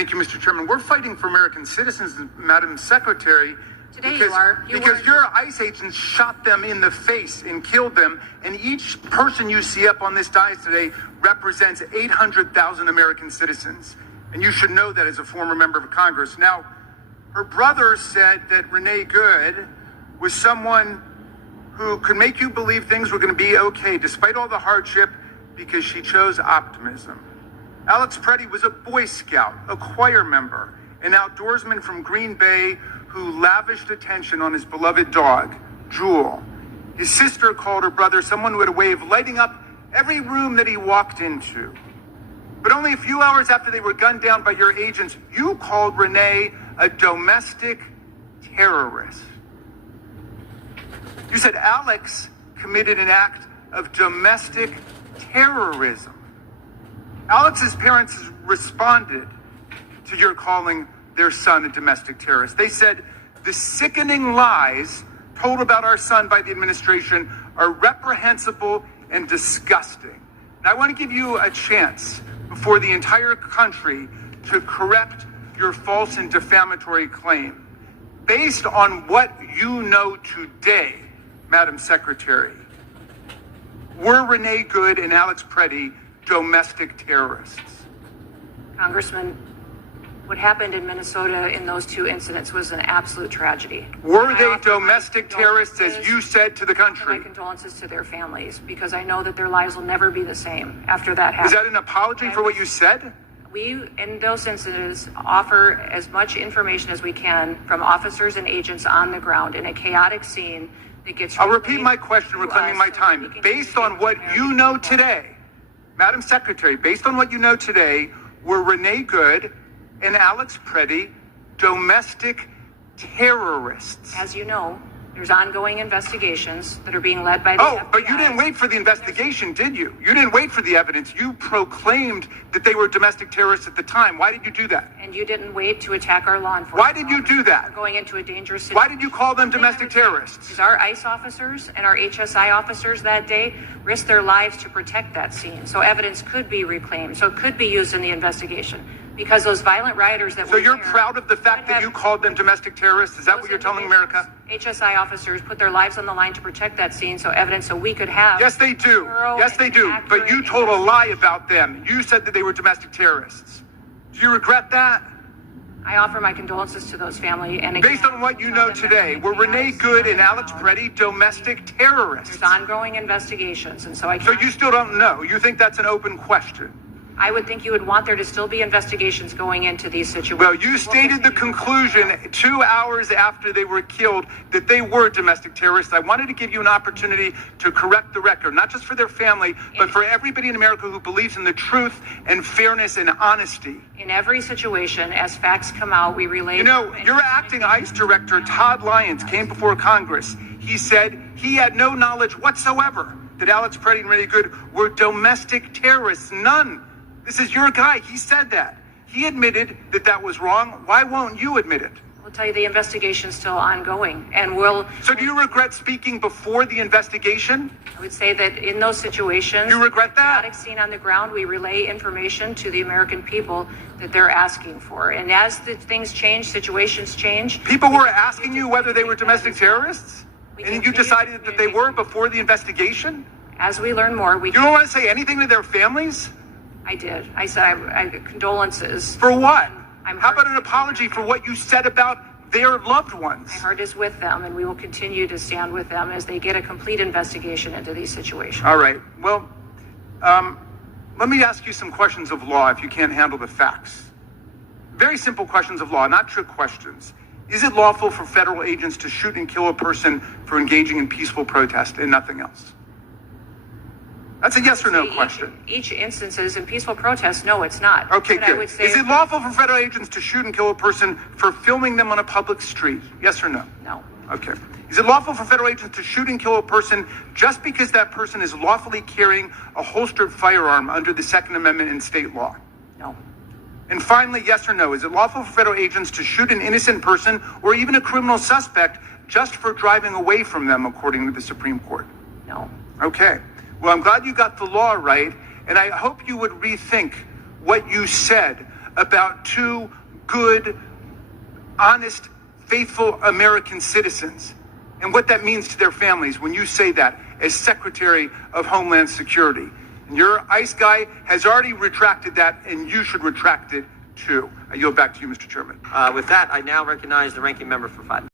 Thank you, Mr. Chairman. We're fighting for American citizens, Madam Secretary. Today you are. Because your ICE agents shot them in the face and killed them, and each person you see up on this dais today represents 800,000 American citizens. And you should know that as a former member of Congress. Now, her brother said that Renee Good was someone who could make you believe things were going to be okay despite all the hardship because she chose optimism. Alex Preddy was a Boy Scout, a choir member, an outdoorsman from Green Bay who lavished attention on his beloved dog, Jewel. His sister called her brother someone who had a way of lighting up every room that he walked into. But only a few hours after they were gunned down by your agents, you called Renee a domestic terrorist. You said Alex committed an act of domestic terrorism. Alex's parents responded to your calling their son a domestic terrorist. They said the sickening lies told about our son by the administration are reprehensible and disgusting. And I want to give you a chance before the entire country to correct your false and defamatory claim. Based on what you know today, Madam Secretary, were Renee Good and Alex Preddy domestic terrorists? Congressman, what happened in Minnesota in those two incidents was an absolute tragedy. Were they domestic terrorists, as you said to the country? My condolences to their families, because I know that their lives will never be the same after that happened. Is that an apology for what you said? We, in those incidents, offer as much information as we can from officers and agents on the ground in a chaotic scene that gets... I'll repeat my question, reclaiming my time. Based on what you know today, Madam Secretary, based on what you know today, were Renee Good and Alex Preddy domestic terrorists? As you know, there's ongoing investigations that are being led by the FBI. But you didn't wait for the investigation, did you? You didn't wait for the evidence. You proclaimed that they were domestic terrorists at the time. Why did you do that? And you didn't wait to attack our law enforcement. Why did you do that? We're going into a dangerous situation. Why did you call them domestic terrorists? Because our ICE officers and our HSI officers that day risked their lives to protect that scene. So evidence could be reclaimed. So it could be used in the investigation. Because those violent rioters that were there... So you're proud of the fact that you called them domestic terrorists? Is that what you're telling America? HSI officers put their lives on the line to protect that scene, so evidence so we could have... Yes, they do. Yes, they do. But you told a lie about them. You said that they were domestic terrorists. Do you regret that? I offer my condolences to those families. And again, based on what you know today, were Renee Good and Alex Preddy domestic terrorists? There's ongoing investigations, and so I can't... So you still don't know? You think that's an open question? I would think you would want there to still be investigations going into these situations. Well, you stated the conclusion 2 hours after they were killed that they were domestic terrorists. I wanted to give you an opportunity to correct the record, not just for their family, but for everybody in America who believes in the truth and fairness and honesty. In every situation, as facts come out, we relay... You know, your acting ICE director, Todd Lyons, came before Congress. He said he had no knowledge whatsoever that Alex Preddy and Renee Good were domestic terrorists. None. This is your guy. He said that. He admitted that that was wrong. Why won't you admit it? I'll tell you, the investigation's still ongoing, and we'll... So do you regret speaking before the investigation? I would say that in those situations... You regret that? ...chaotic scene on the ground, we relay information to the American people that they're asking for. And as the things change, situations change... People were asking you whether they were domestic terrorists? And you decided that they were before the investigation? As we learn more, we... You don't want to say anything to their families? I did. I said condolences. For what? How about an apology for what you said about their loved ones? My heart is with them, and we will continue to stand with them as they get a complete investigation into these situations. All right. Well, let me ask you some questions of law if you can't handle the facts. Very simple questions of law, not trick questions. Is it lawful for federal agents to shoot and kill a person for engaging in peaceful protest and nothing else? That's a yes or no question. Each instances in peaceful protest, no, it's not. Okay, good. Is it lawful for federal agents to shoot and kill a person for filming them on a public street? Yes or no? No. Okay. Is it lawful for federal agents to shoot and kill a person just because that person is lawfully carrying a holstered firearm under the Second Amendment in state law? No. And finally, yes or no, is it lawful for federal agents to shoot an innocent person or even a criminal suspect just for driving away from them, according to the Supreme Court? No. Okay. Well, I'm glad you got the law right, and I hope you would rethink what you said about two good, honest, faithful American citizens and what that means to their families when you say that as Secretary of Homeland Security. And your ICE guy has already retracted that, and you should retract it too. I yield back to you, Mr. Chairman. With that, I now recognize the ranking member for 5 minutes.